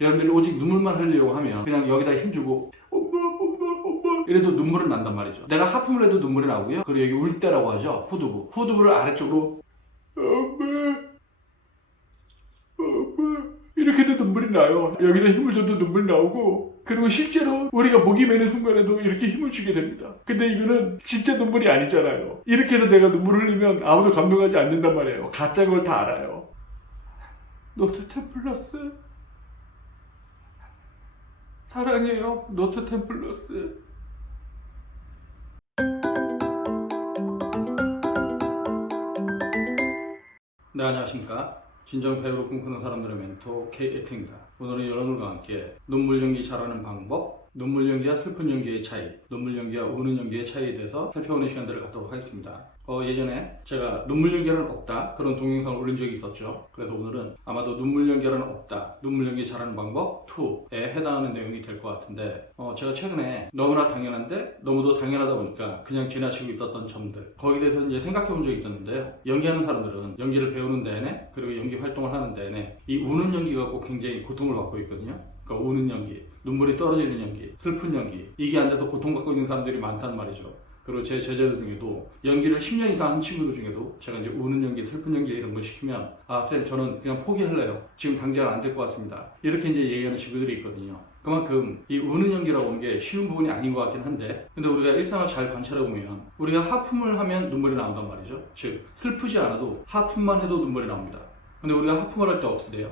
여러분들이 오직 눈물만 흘리려고 하면 그냥 여기다 힘주고 엄마 이래도 눈물은 난단 말이죠. 내가 하품을 해도 눈물이 나고요. 그리고 여기 울 때라고 하죠. 후두부를 아래쪽으로 엄마 이렇게 해도 눈물이 나요. 여기다 힘을 줘도 눈물이 나오고, 그리고 실제로 우리가 목이 메는 순간에도 이렇게 힘을 주게 됩니다. 근데 이거는 진짜 눈물이 아니잖아요. 이렇게 해서 내가 눈물을 흘리면 아무도 감동하지 않는단 말이에요. 가짜인 걸 다 알아요. 노트 템플러스 사랑해요. 노트 템플러스. 네, 안녕하십니까. 진정 배우로 꿈꾸는 사람들의 멘토 K-에트입니다. 오늘은 여러분과 함께 눈물 연기 잘하는 방법, 눈물 연기와 슬픈 연기의 차이, 눈물 연기와 우는 연기의 차이에 대해서 살펴보는 시간들을 갖도록 하겠습니다. 예전에 제가 눈물 연기는 없다 그런 동영상을 올린 적이 있었죠. 그래서 오늘은 아마도 눈물 연기는 없다, 눈물 연기 잘하는 방법 2에 해당하는 내용이 될 것 같은데, 제가 최근에 너무나 당연한데 너무도 당연하다 보니까 그냥 지나치고 있었던 점들, 거기에 대해서 이제 생각해 본 적이 있었는데요. 연기하는 사람들은 연기를 배우는 내내, 그리고 연기 활동을 하는 내내 이 우는 연기가 꼭 굉장히 고통을 받고 있거든요. 그러니까 우는 연기, 눈물이 떨어지는 연기, 슬픈 연기, 이게 안 돼서 고통받고 있는 사람들이 많단 말이죠. 그리고 제 제자들 중에도 연기를 10년 이상 한 친구들 중에도 제가 이제 우는 연기, 슬픈 연기 이런 거 시키면 쌤 저는 그냥 포기할래요. 지금 당장 안 될 것 같습니다. 이렇게 이제 얘기하는 친구들이 있거든요. 그만큼 이 우는 연기라고 하는 게 쉬운 부분이 아닌 것 같긴 한데, 근데 우리가 일상을 잘 관찰해 보면 우리가 하품을 하면 눈물이 나온단 말이죠. 즉 슬프지 않아도 하품만 해도 눈물이 나옵니다. 근데 우리가 하품을 할 때 어떻게 돼요?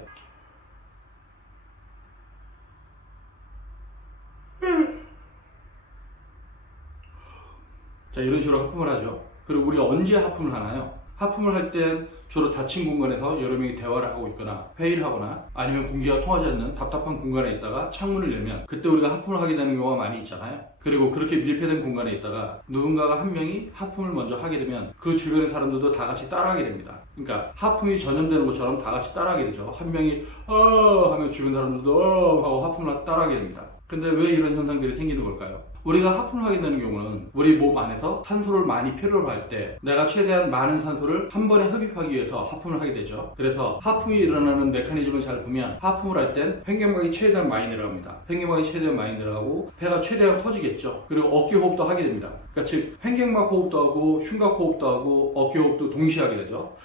자, 이런 식으로 하품을 하죠. 그리고 우리가 언제 하품을 하나요? 하품을 할 땐 주로 닫힌 공간에서 여러 명이 대화를 하고 있거나 회의를 하거나 아니면 공기가 통하지 않는 답답한 공간에 있다가 창문을 열면 그때 우리가 하품을 하게 되는 경우가 많이 있잖아요. 그리고 그렇게 밀폐된 공간에 있다가 누군가가 한 명이 하품을 먼저 하게 되면 그 주변의 사람들도 다 같이 따라하게 됩니다. 그러니까 하품이 전염되는 것처럼 다 같이 따라하게 되죠. 한 명이 하면 주변 사람들도 하고 하품을 따라하게 됩니다. 근데 왜 이런 현상들이 생기는 걸까요? 우리가 하품을 하게 되는 경우는 우리 몸 안에서 산소를 많이 필요로 할 때 내가 최대한 많은 산소를 한 번에 흡입하기 위해서 하품을 하게 되죠. 그래서 하품이 일어나는 메커니즘을 잘 보면 하품을 할 땐 횡격막이 최대한 많이 내려갑니다. 횡격막이 최대한 많이 내려가고 폐가 최대한 커지겠죠. 그리고 어깨 호흡도 하게 됩니다. 그러니까 즉 횡격막 호흡도 하고 흉곽 호흡도 하고 어깨 호흡도 동시에 하게 되죠.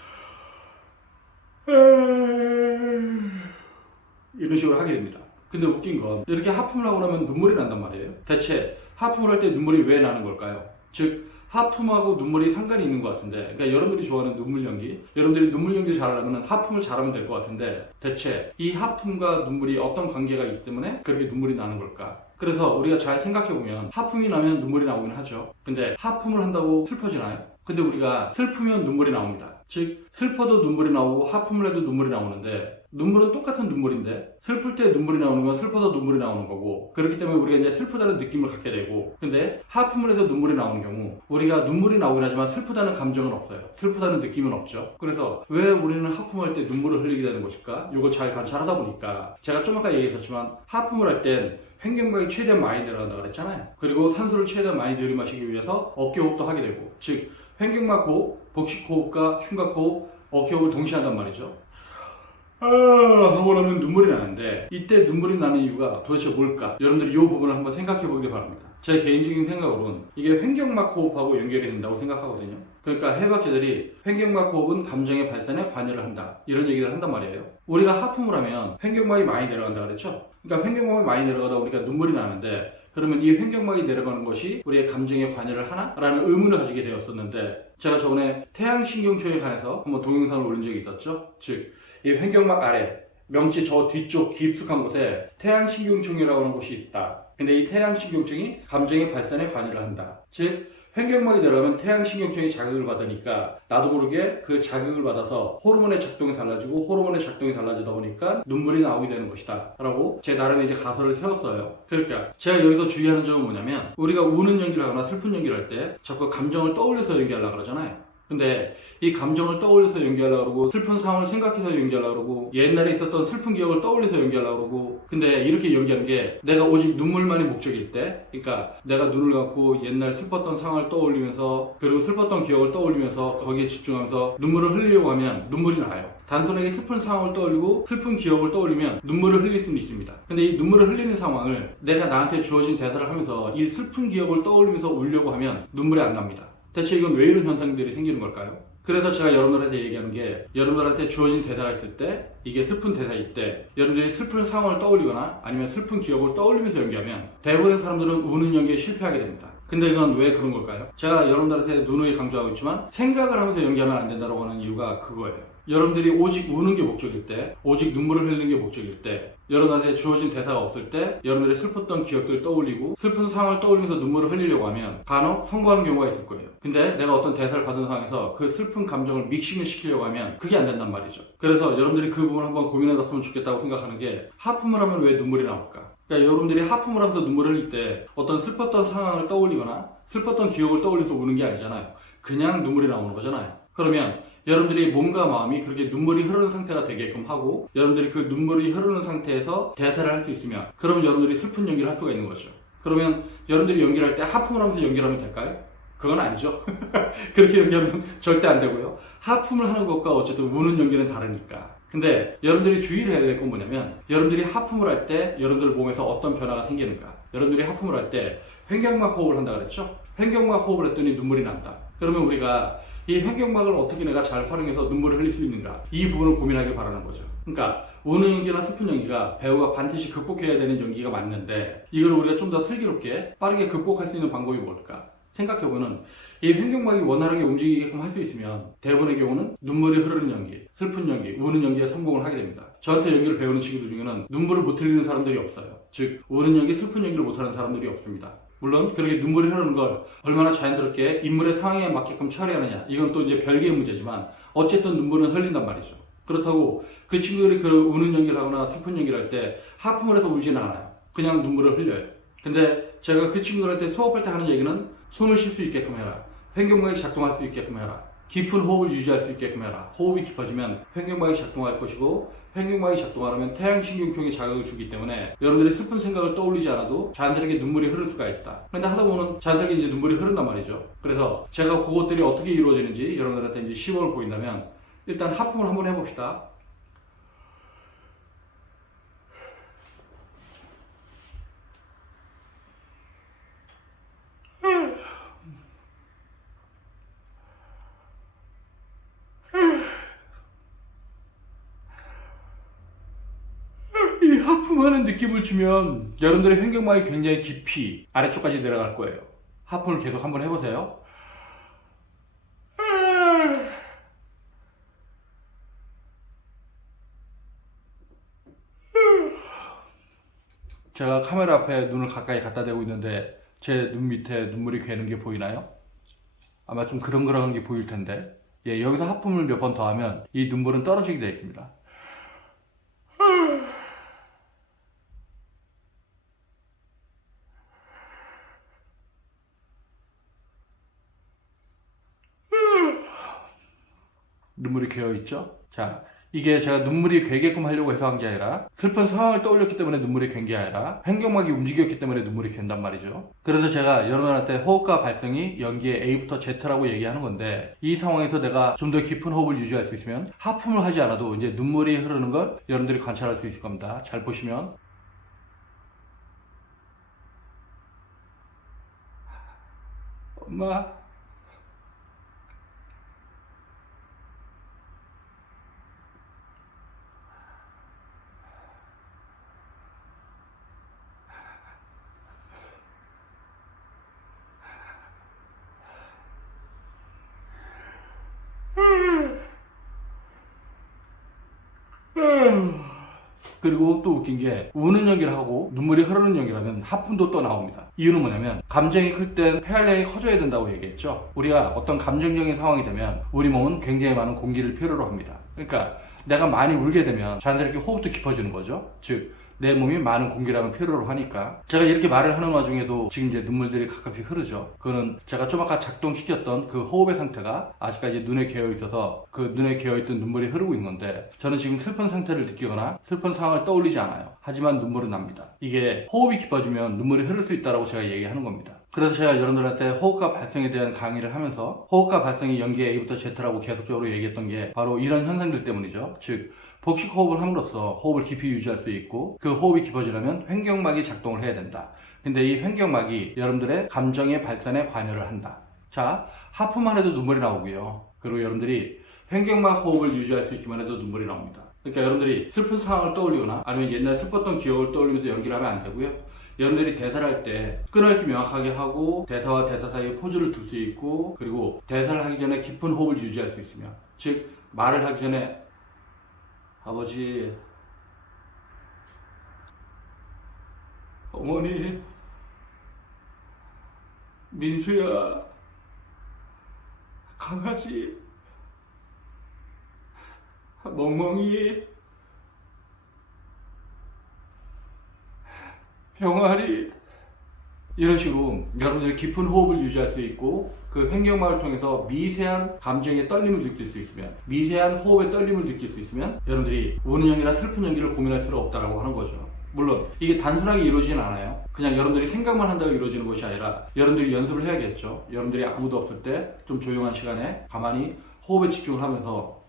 이런 식으로 하게 됩니다. 근데 웃긴 건 이렇게 하품을 하고 나면 눈물이 난단 말이에요. 대체 하품을 할 때 눈물이 왜 나는 걸까요? 즉 하품하고 눈물이 상관이 있는 것 같은데, 그러니까 여러분들이 좋아하는 눈물 연기, 여러분들이 눈물 연기 잘하려면 하품을 잘하면 될 것 같은데, 대체 이 하품과 눈물이 어떤 관계가 있기 때문에 그렇게 눈물이 나는 걸까? 그래서 우리가 잘 생각해보면 하품이 나면 눈물이 나오긴 하죠. 근데 하품을 한다고 슬퍼지나요? 근데 우리가 슬프면 눈물이 나옵니다. 즉 슬퍼도 눈물이 나오고 하품을 해도 눈물이 나오는데, 눈물은 똑같은 눈물인데 슬플 때 눈물이 나오는 건 슬퍼서 눈물이 나오는 거고, 그렇기 때문에 우리가 이제 슬프다는 느낌을 갖게 되고, 근데 하품을 해서 눈물이 나오는 경우 우리가 눈물이 나오긴 하지만 슬프다는 감정은 없어요. 슬프다는 느낌은 없죠. 그래서 왜 우리는 하품할 때 눈물을 흘리게 되는 것일까? 이걸 잘 관찰하다 보니까 제가 좀 아까 얘기했었지만 하품을 할 땐 횡격막이 최대한 많이 내려간다 그랬잖아요. 그리고 산소를 최대한 많이 들이마시기 위해서 어깨 호흡도 하게 되고, 즉 횡격막 호흡, 복식 호흡과 흉곽 호흡, 어깨 호흡을 동시에 한단 말이죠. 하고 나면 눈물이 나는데, 이때 눈물이 나는 이유가 도대체 뭘까? 여러분들이 이 부분을 한번 생각해 보길 바랍니다. 제 개인적인 생각으로는 이게 횡격막 호흡하고 연결이 된다고 생각하거든요. 그러니까 해부학자들이 횡격막 호흡은 감정의 발산에 관여를 한다, 이런 얘기를 한단 말이에요. 우리가 하품을 하면 횡격막이 많이 내려간다 그랬죠? 그러니까 횡격막이 많이 내려가다 우리가 눈물이 나는데, 그러면 이 횡격막이 내려가는 것이 우리의 감정에 관여를 하나? 라는 의문을 가지게 되었었는데, 제가 저번에 태양신경초에 관해서 한번 동영상을 올린 적이 있었죠. 즉 이 횡격막 아래 명치 저 뒤쪽 깊숙한 곳에 태양신경총이라고 하는 곳이 있다. 근데 이 태양신경총이 감정의 발산에 관여를 한다. 즉 횡격막이 내려가면 태양신경총이 자극을 받으니까 나도 모르게 그 자극을 받아서 호르몬의 작동이 달라지고, 호르몬의 작동이 달라지다 보니까 눈물이 나오게 되는 것이다 라고 제 나름의 이제 가설을 세웠어요. 그러니까 제가 여기서 주의하는 점은 뭐냐면, 우리가 우는 연기를 하거나 슬픈 연기를 할 때 자꾸 감정을 떠올려서 연기하려고 그러잖아요. 근데 이 감정을 떠올려서 연기하려고 그러고 슬픈 상황을 생각해서 연기하려고 그러고 옛날에 있었던 슬픈 기억을 떠올려서 연기하려고 그러고 근데 이렇게 연기하는 게 내가 오직 눈물만이 목적일 때 그러니까 내가 눈을 감고 옛날 슬펐던 상황을 떠올리면서 그리고 슬펐던 기억을 떠올리면서 거기에 집중하면서 눈물을 흘리려고 하면 눈물이 나요. 단순하게 슬픈 상황을 떠올리고 슬픈 기억을 떠올리면 눈물을 흘릴 수는 있습니다. 근데 이 눈물을 흘리는 상황을 내가 나한테 주어진 대사를 하면서 이 슬픈 기억을 떠올리면서 울려고 하면 눈물이 안 납니다. 대체 이건 왜 이런 현상들이 생기는 걸까요? 그래서 제가 여러분들한테 얘기하는 게 여러분들한테 주어진 대사가 있을 때 이게 슬픈 대사일 때 여러분들이 슬픈 상황을 떠올리거나 아니면 슬픈 기억을 떠올리면서 연기하면 대부분의 사람들은 우는 연기에 실패하게 됩니다. 근데 이건 왜 그런 걸까요? 제가 여러분들한테 누누이 강조하고 있지만 생각을 하면서 연기하면 안 된다고 하는 이유가 그거예요. 여러분들이 오직 우는 게 목적일 때, 오직 눈물을 흘리는 게 목적일 때, 여러분한테 주어진 대사가 없을 때 여러분들이 슬펐던 기억들을 떠올리고 슬픈 상황을 떠올리면서 눈물을 흘리려고 하면 간혹 성공하는 경우가 있을 거예요. 근데 내가 어떤 대사를 받은 상황에서 그 슬픈 감정을 믹싱을 시키려고 하면 그게 안 된단 말이죠. 그래서 여러분들이 그 부분을 한번 고민해 봤으면 좋겠다고 생각하는 게 하품을 하면 왜 눈물이 나올까? 그러니까 여러분들이 하품을 하면서 눈물을 흘릴 때 어떤 슬펐던 상황을 떠올리거나 슬펐던 기억을 떠올려서 우는 게 아니잖아요. 그냥 눈물이 나오는 거잖아요. 그러면 여러분들이 몸과 마음이 그렇게 눈물이 흐르는 상태가 되게끔 하고 여러분들이 그 눈물이 흐르는 상태에서 대사를 할 수 있으면 그러면 여러분들이 슬픈 연기를 할 수가 있는 거죠. 그러면 여러분들이 연기를 할 때 하품을 하면서 연기를 하면 될까요? 그건 아니죠. 그렇게 연기하면 절대 안 되고요. 하품을 하는 것과 어쨌든 우는 연기는 다르니까. 근데 여러분들이 주의를 해야 될 건 뭐냐면 여러분들이 하품을 할 때 여러분들 몸에서 어떤 변화가 생기는가. 여러분들이 하품을 할 때 횡격막 호흡을 한다 그랬죠? 횡격막 호흡을 했더니 눈물이 난다. 그러면 우리가 이 횡격막을 어떻게 내가 잘 활용해서 눈물을 흘릴 수 있는가 이 부분을 고민하길 바라는 거죠. 그러니까 우는 연기나 슬픈 연기가 배우가 반드시 극복해야 되는 연기가 맞는데 이걸 우리가 좀 더 슬기롭게 빠르게 극복할 수 있는 방법이 뭘까? 생각해보면 이 횡격막이 원활하게 움직이게끔 할 수 있으면 대부분의 경우는 눈물이 흐르는 연기, 슬픈 연기, 우는 연기에 성공을 하게 됩니다. 저한테 연기를 배우는 친구들 중에는 눈물을 못 흘리는 사람들이 없어요. 즉 우는 연기, 슬픈 연기를 못하는 사람들이 없습니다. 물론 그렇게 눈물이 흐르는 걸 얼마나 자연스럽게 인물의 상황에 맞게끔 처리하느냐 이건 또 이제 별개의 문제지만 어쨌든 눈물은 흘린단 말이죠. 그렇다고 그 친구들이 그 우는 연기를 하거나 슬픈 연기를 할 때 하품을 해서 울지는 않아요. 그냥 눈물을 흘려요. 근데 제가 그 친구들한테 수업할 때 하는 얘기는 숨을 쉴 수 있게끔 해라. 횡격막이 작동할 수 있게끔 해라. 깊은 호흡을 유지할 수 있게끔 해라. 호흡이 깊어지면 횡격막이 작동할 것이고 횡격막이 작동하려면 태양신경통에 자극을 주기 때문에 여러분들이 슬픈 생각을 떠올리지 않아도 자연스럽게 눈물이 흐를 수가 있다. 근데 하다 보면 자연스럽게 이제 눈물이 흐른단 말이죠. 그래서 제가 그것들이 어떻게 이루어지는지 여러분들한테 이제 시범을 보인다면 일단 하품을 한번 해봅시다. 이 하품하는 느낌을 주면 여러분들의 횡격막이 굉장히 깊이 아래쪽까지 내려갈 거예요. 하품을 계속 한번 해보세요. 제가 카메라 앞에 눈을 가까이 갖다 대고 있는데 제 눈 밑에 눈물이 괴는 게 보이나요? 아마 좀 그렁그렁한 게 보일 텐데 예, 여기서 하품을 몇 번 더 하면 이 눈물은 떨어지게 되어 있습니다. 눈물이 괴어있죠? 자, 이게 제가 눈물이 괴게끔 하려고 해서 한 게 아니라 슬픈 상황을 떠올렸기 때문에 눈물이 괴는 게 아니라 횡격막이 움직였기 때문에 눈물이 괴단 말이죠. 그래서 제가 여러분한테 호흡과 발성이 연기의 A부터 Z라고 얘기하는 건데 이 상황에서 내가 좀 더 깊은 호흡을 유지할 수 있으면 하품을 하지 않아도 이제 눈물이 흐르는 걸 여러분들이 관찰할 수 있을 겁니다. 잘 보시면 엄마 그리고 또 웃긴 게 우는 연기를 하고 눈물이 흐르는 연기라면 하품도 또 나옵니다. 이유는 뭐냐면 감정이 클 땐 폐활량이 커져야 된다고 얘기했죠. 우리가 어떤 감정적인 상황이 되면 우리 몸은 굉장히 많은 공기를 필요로 합니다. 그러니까 내가 많이 울게 되면 자연스럽게 호흡도 깊어지는 거죠. 즉 내 몸이 많은 공기량을 필요로 하니까. 제가 이렇게 말을 하는 와중에도 지금 이제 눈물들이 가끔씩 흐르죠. 그거는 제가 좀 아까 작동시켰던 그 호흡의 상태가 아직까지 눈에 개어 있어서 그 눈에 개어 있던 눈물이 흐르고 있는 건데, 저는 지금 슬픈 상태를 느끼거나 슬픈 상황을 떠올리지 않아요. 하지만 눈물은 납니다. 이게 호흡이 깊어지면 눈물이 흐를 수 있다고 제가 얘기하는 겁니다. 그래서 제가 여러분들한테 호흡과 발성에 대한 강의를 하면서 호흡과 발성이 연기의 A부터 Z라고 계속적으로 얘기했던 게 바로 이런 현상들 때문이죠. 즉, 복식 호흡을 함으로써 호흡을 깊이 유지할 수 있고, 그 호흡이 깊어지려면 횡격막이 작동을 해야 된다. 근데 이 횡격막이 여러분들의 감정의 발산에 관여를 한다. 자, 하품만 해도 눈물이 나오고요. 그리고 여러분들이 횡격막 호흡을 유지할 수 있기만 해도 눈물이 나옵니다. 그러니까 여러분들이 슬픈 상황을 떠올리거나 아니면 옛날 슬펐던 기억을 떠올리면서 연기를 하면 안 되고요. 여러분들이 대사를 할 때 끊어읽기 명확하게 하고 대사와 대사 사이에 포즈를 둘 수 있고, 그리고 대사를 하기 전에 깊은 호흡을 유지할 수 있으며, 즉 말을 하기 전에 아버지, 어머니, 민수야, 강아지, 멍멍이, 병아리, 이런 식으로 여러분들이 깊은 호흡을 유지할 수 있고, 그 횡격막을 통해서 미세한 감정의 떨림을 느낄 수 있으면, 미세한 호흡의 떨림을 느낄 수 있으면 여러분들이 우는 연기나 슬픈 연기를 고민할 필요 없다라고 하는 거죠. 물론 이게 단순하게 이루어지진 않아요. 그냥 여러분들이 생각만 한다고 이루어지는 것이 아니라 여러분들이 연습을 해야겠죠. 여러분들이 아무도 없을 때 좀 조용한 시간에 가만히 호흡에 집중을 하면서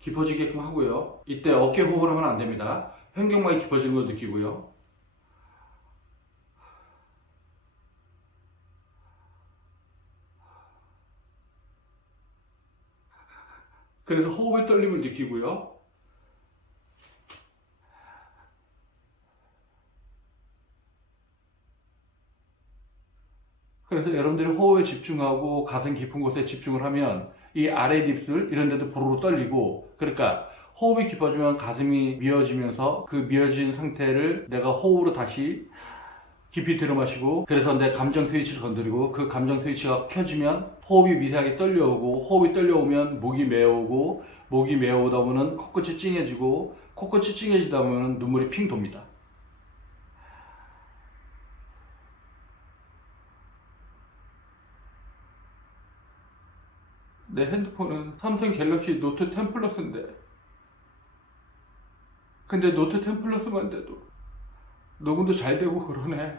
깊어지게끔 하고요. 이때 어깨 호흡을 하면 안 됩니다. 횡격막이 깊어지는 걸 느끼고요. 그래서 호흡의 떨림을 느끼고요. 그래서 여러분들이 호흡에 집중하고 가슴 깊은 곳에 집중을 하면 이 아래 입술 이런 데도 보로로 떨리고, 그러니까 호흡이 깊어지면 가슴이 미어지면서 그 미어진 상태를 내가 호흡으로 다시 깊이 들어마시고, 그래서 내 감정 스위치를 건드리고, 그 감정 스위치가 켜지면 호흡이 미세하게 떨려오고, 호흡이 떨려오면 목이 메어오고, 목이 메어오다 보면 코끝이 찡해지고, 코끝이 찡해지다 보면 눈물이 핑 돕니다. 내 핸드폰은 삼성 갤럭시 노트 10 플러스인데, 근데 노트 10 플러스만 돼도 녹음도 잘 되고 그러네.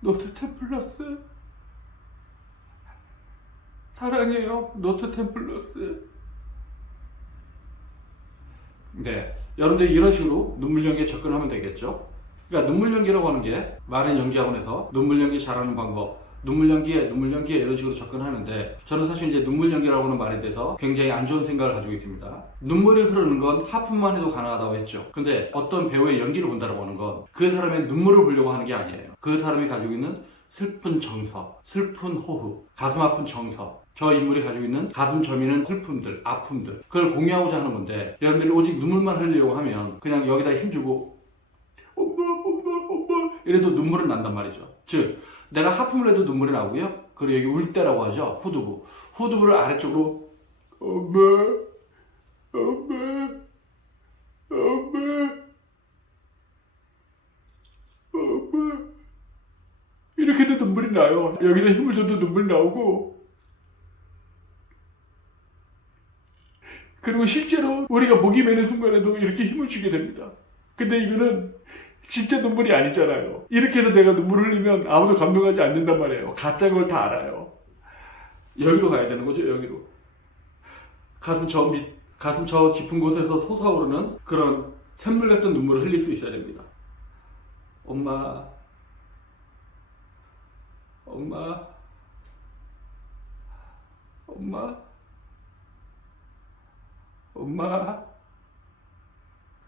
노트 10 플러스 사랑해요. 노트 10 플러스. 네, 여러분들이 이런 식으로 눈물 연기에 접근하면 되겠죠. 그러니까 눈물 연기라고 하는 게 많은 연기학원에서 눈물 연기 잘하는 방법, 눈물 연기에 이런 식으로 접근하는데, 저는 사실 이제 눈물 연기라고 하는 말에 대해서 굉장히 안 좋은 생각을 가지고 있습니다. 눈물이 흐르는 건 하품만 해도 가능하다고 했죠. 근데 어떤 배우의 연기를 본다고 하는 건 그 사람의 눈물을 보려고 하는 게 아니에요. 그 사람이 가지고 있는 슬픈 정서, 슬픈 호흡, 가슴 아픈 정서, 저 인물이 가지고 있는 가슴 저미는 슬픔들, 아픔들, 그걸 공유하고자 하는 건데, 여러분들이 오직 눈물만 흘리려고 하면 그냥 여기다 힘주고 엄마 이래도 눈물은 난단 말이죠. 즉, 내가 하품을 해도 눈물이 나고요. 그리고 여기 울 때라고 하죠. 후두부. 후두부를 아래쪽으로 엄마 이렇게 해도 눈물이 나요. 여기다 힘을 줘도 눈물이 나오고, 그리고 실제로 우리가 목이 메는 순간에도 이렇게 힘을 주게 됩니다. 근데 이거는 진짜 눈물이 아니잖아요. 이렇게 해서 내가 눈물을 흘리면 아무도 감동하지 않는단 말이에요. 가짜인 걸 다 알아요. 여기로 가야 되는 거죠. 여기로. 가슴 저 깊은 곳에서 솟아오르는 그런 샘물 같은 눈물을 흘릴 수 있어야 됩니다. 엄마.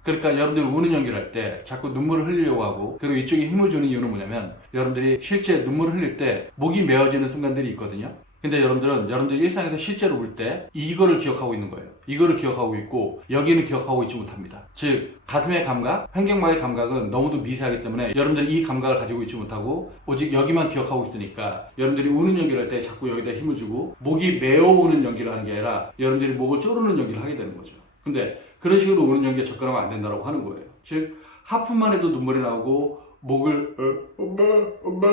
그러니까 여러분들이 우는 연기를 할 때 자꾸 눈물을 흘리려고 하고, 그리고 이쪽에 힘을 주는 이유는 뭐냐면, 여러분들이 실제 눈물을 흘릴 때 목이 메어지는 순간들이 있거든요. 근데 여러분들이 일상에서 실제로 울 때 이거를 기억하고 있는 거예요. 이거를 기억하고 있고 여기는 기억하고 있지 못합니다. 즉 가슴의 감각, 횡격막의 감각은 너무도 미세하기 때문에 여러분들이 이 감각을 가지고 있지 못하고 오직 여기만 기억하고 있으니까 여러분들이 우는 연기를 할 때 자꾸 여기다 힘을 주고 목이 메어오는 연기를 하는 게 아니라 여러분들이 목을 쪼르는 연기를 하게 되는 거죠. 근데 그런 식으로 우는 연기에 접근하면 안 된다고 하는 거예요. 즉 하품만 해도 눈물이 나오고 목을 엄마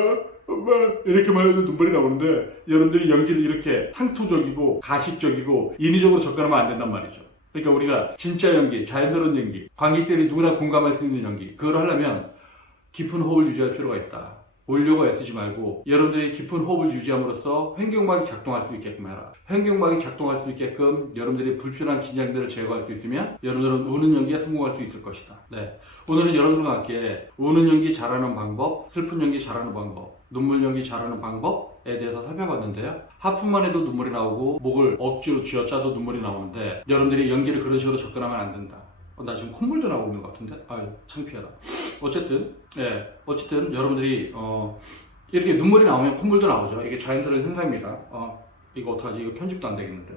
이렇게만 해도 눈물이 나오는데 여러분들이 연기를 이렇게 상투적이고 가식적이고 인위적으로 접근하면 안 된단 말이죠. 그러니까 우리가 진짜 연기, 자연스러운 연기, 관객들이 누구나 공감할 수 있는 연기, 그걸 하려면 깊은 호흡을 유지할 필요가 있다. 올려고 애쓰지 말고 여러분들이 깊은 호흡을 유지함으로써 횡격막이 작동할 수 있게끔 해라. 횡격막이 작동할 수 있게끔 여러분들이 불필요한 긴장들을 제거할 수 있으면 여러분들은 우는 연기에 성공할 수 있을 것이다. 네, 오늘은 여러분들과 함께 우는 연기 잘하는 방법, 슬픈 연기 잘하는 방법, 눈물 연기 잘하는 방법에 대해서 살펴봤는데요. 하품만 해도 눈물이 나오고 목을 억지로 쥐어짜도 눈물이 나오는데 여러분들이 연기를 그런 식으로 접근하면 안 된다. 나 지금 콧물도 나오고 있는 것 같은데? 아유, 창피하다. 어쨌든 여러분들이 이렇게 눈물이 나오면 콧물도 나오죠. 이게 자연스러운 현상입니다. 이거 어떡하지? 이거 편집도 안 되겠는데.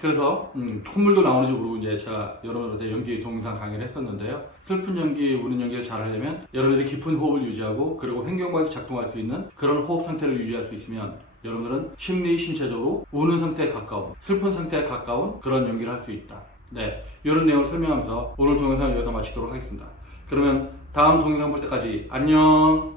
그래서 콧물도 나오는지 모르고 이제 제가 여러분들한테 연기 동영상 강의를 했었는데요. 슬픈 연기, 우는 연기를 잘 하려면 여러분들이 깊은 호흡을 유지하고 그리고 횡격막이 작동할 수 있는 그런 호흡 상태를 유지할 수 있으면 여러분들은 심리, 신체적으로 우는 상태에 가까운, 슬픈 상태에 가까운 그런 연기를 할 수 있다. 네, 이런 내용을 설명하면서 오늘 동영상을 여기서 마치도록 하겠습니다. 그러면 다음 동영상 볼 때까지 안녕.